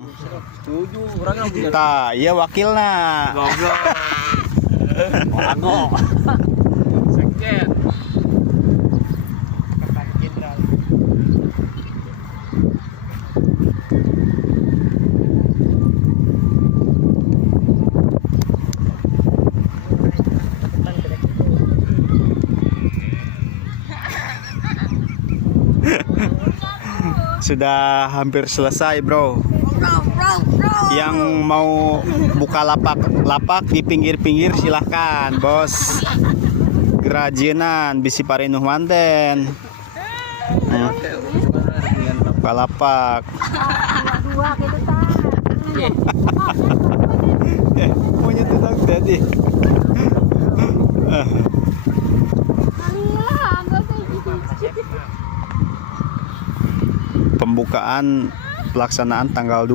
Setuju, orangnya punya. Ta, iya wakilna. Goblok. Wago. Sekjen. Sudah hampir selesai, bro. Yang mau buka lapak di pinggir-pinggir silahkan, bos. Kerajinan bisi parenuh manten. Buka lapak. Dua gitu tak. Punya tenang tadi. Pembukaan pelaksanaan tanggal 2.